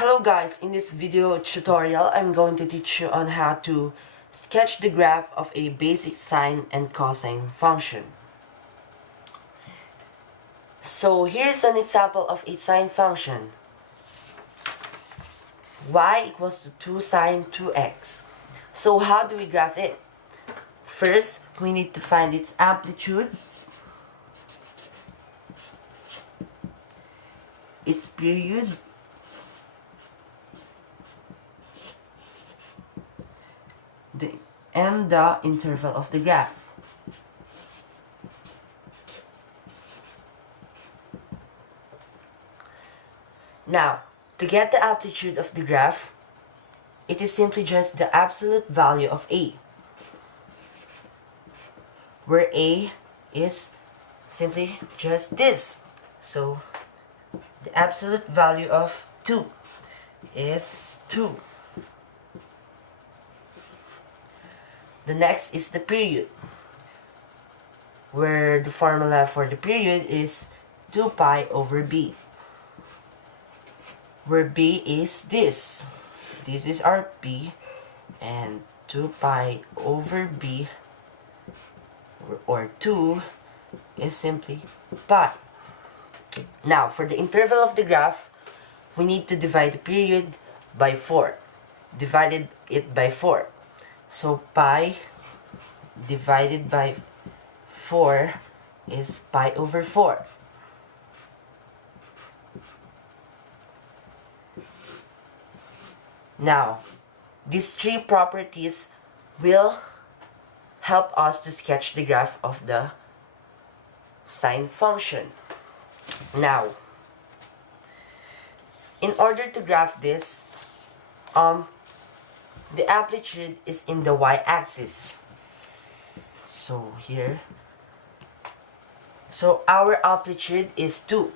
Hello guys, in this video tutorial I'm going to teach you on how to sketch the graph of a basic sine and cosine function. So here's an example of a sine function. Y equals to 2 sine 2x. So how do we graph it? First, we need to find its amplitude, its period, and the interval of the graph. Now, to get the amplitude of the graph, it is simply just the absolute value of A, where A is simply just this. So, the absolute value of 2 is 2. The next is the period, where the formula for the period is 2 pi over b, where b is this. This is our b, and 2 pi over b, or 2, is simply pi. Now, for the interval of the graph, we need to divide the period by 4. Divided it by 4. So pi divided by 4 is pi over 4. Now, these three properties will help us to sketch the graph of the sine function. Now, in order to graph this, the amplitude is in the y-axis. So here, so our amplitude is 2.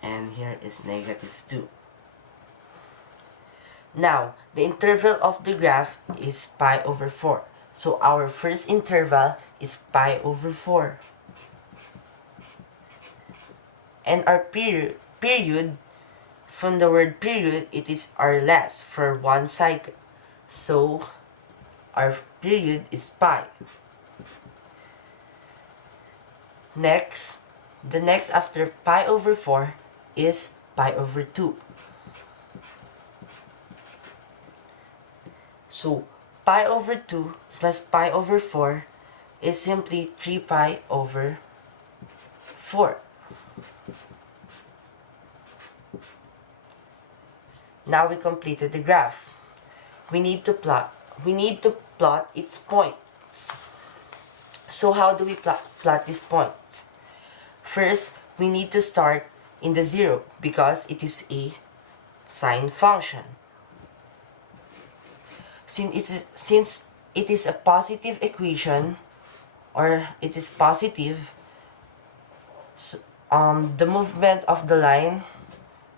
And here is -2. Now, the interval of the graph is pi over 4. So our first interval is pi over 4. And our period, from the word period, it is our last for one cycle. So our period is pi. Next, the next after pi over 4 is pi over 2. So pi over 2 plus pi over 4 is simply 3 pi over 4. Now we completed the graph. We need to plot its points. So how do we plot these points? First, we need to start in the 0 because it is a sine function. Since it is a positive equation, or it is positive, so, the movement of the line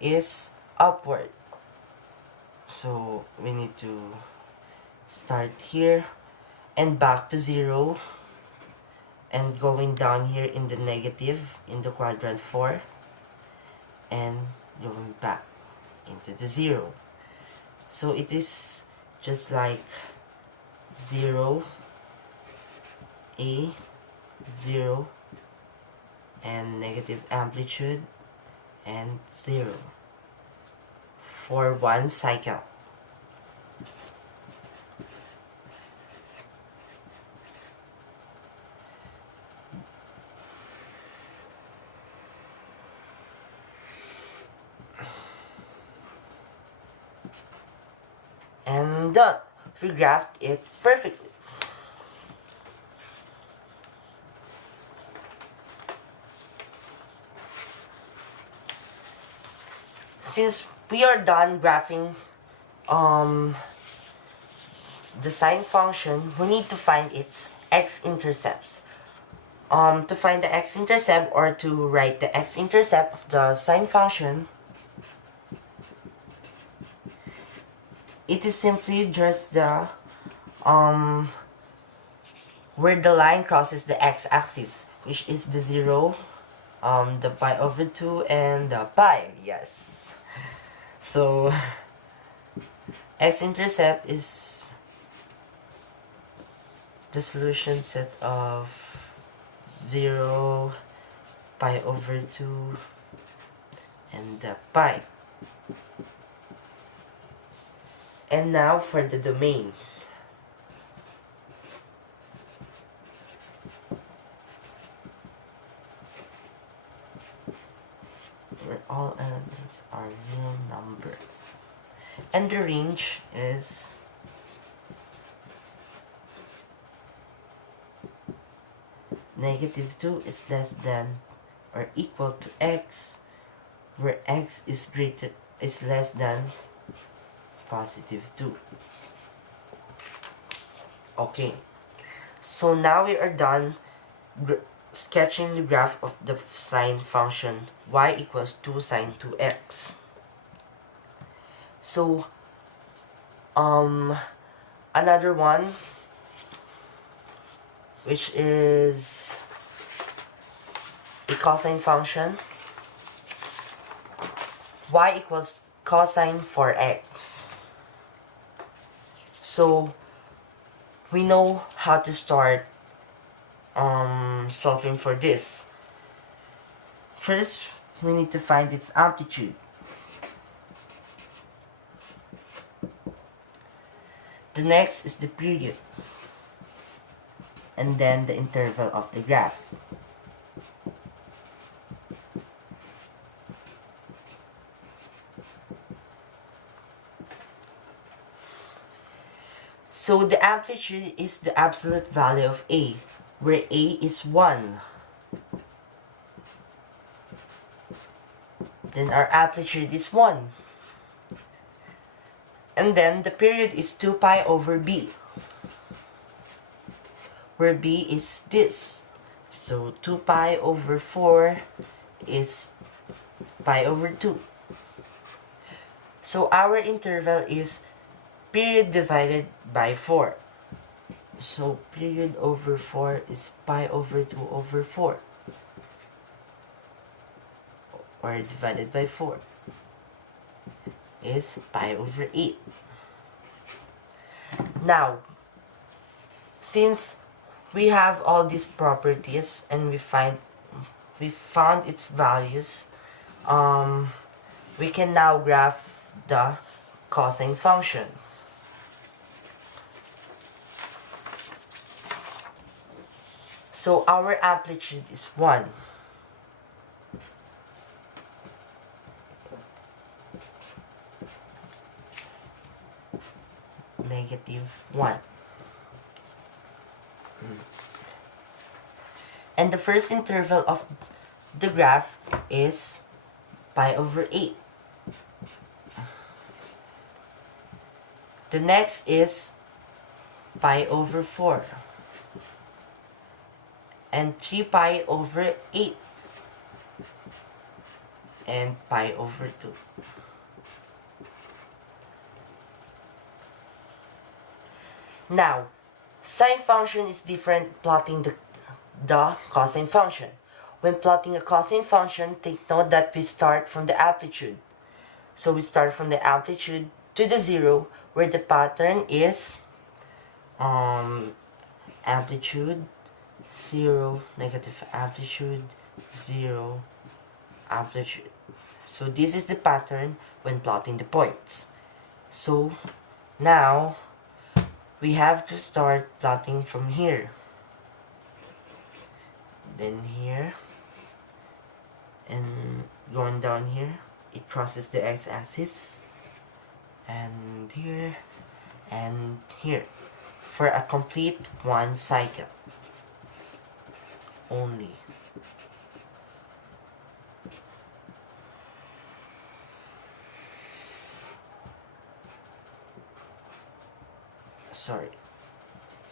is upward. So we need to start here and back to 0, and going down here in the negative in the quadrant 4, and going back into the 0. So it is just like 0, A, 0, and negative amplitude, and 0 for one cycle. And done. We graphed it perfectly. Since we are done graphing the sine function, we need to find its x-intercepts. To find the x-intercept, or to write the x-intercept of the sine function, it is simply just the where the line crosses the x-axis, which is the 0, the pi over 2 and the pi. Yes. So x-intercept is the solution set of 0, pi over 2, and the pi. And now for the domain. Where all elements are real number. And the range is -2 is less than or equal to x, where x is less than +2. Okay, so now we are done sketching the graph of the sine function y equals 2 sine 2x. So another one, which is a cosine function, y equals cosine 4x. So we know how to start solving for this. First, we need to find its amplitude. The next is the period, and then the interval of the graph. So the amplitude is the absolute value of A, where A is 1. Then our amplitude is 1. And then the period is 2 pi over B, where B is this. So 2 pi over 4 is pi over 2. So our interval is period divided by 4. So period over 4 is pi over 2 over 4. Or divided by 4 is pi over 8. Now, since we have all these properties and we found its values, we can now graph the cosine function. So our amplitude is 1. -1. And the first interval of the graph is pi over 8. The next is pi over 4. And 3 pi over 8. And pi over 2. Now, sine function is different plotting the cosine function. When plotting a cosine function, take note that we start from the amplitude. So we start from the amplitude to the 0, where the pattern is amplitude 0, negative amplitude 0, amplitude. So this is the pattern when plotting the points. So now we have to start plotting from here, then here, and going down here, it crosses the x-axis, and here, and here, for a complete 1 cycle only. Sorry,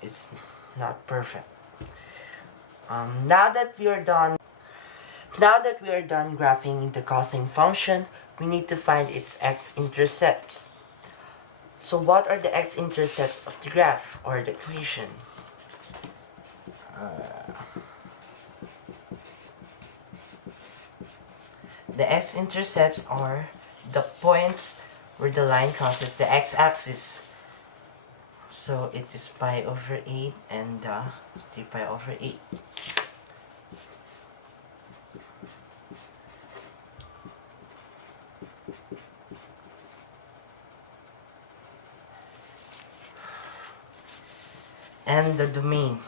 it's not perfect. Now that we are done graphing the cosine function, we need to find its x-intercepts. So what are the x-intercepts of the graph or the equation? the x-intercepts are the points where the line crosses the x-axis. So it is pi over 8 and 3 pi over 8. And the domain.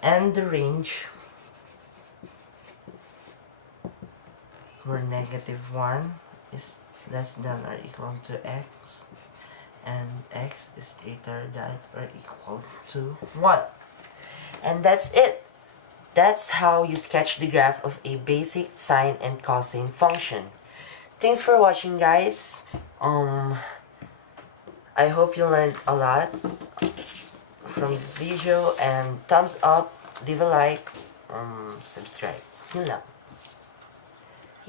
And the range where -1 is less than or equal to x and x is greater than or equal to 1. And that's it. That's how you sketch the graph of a basic sine and cosine function. Thanks for watching, guys. I hope you learned a lot from this video, and thumbs up, leave a like, subscribe. Yun lang.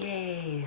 Yay!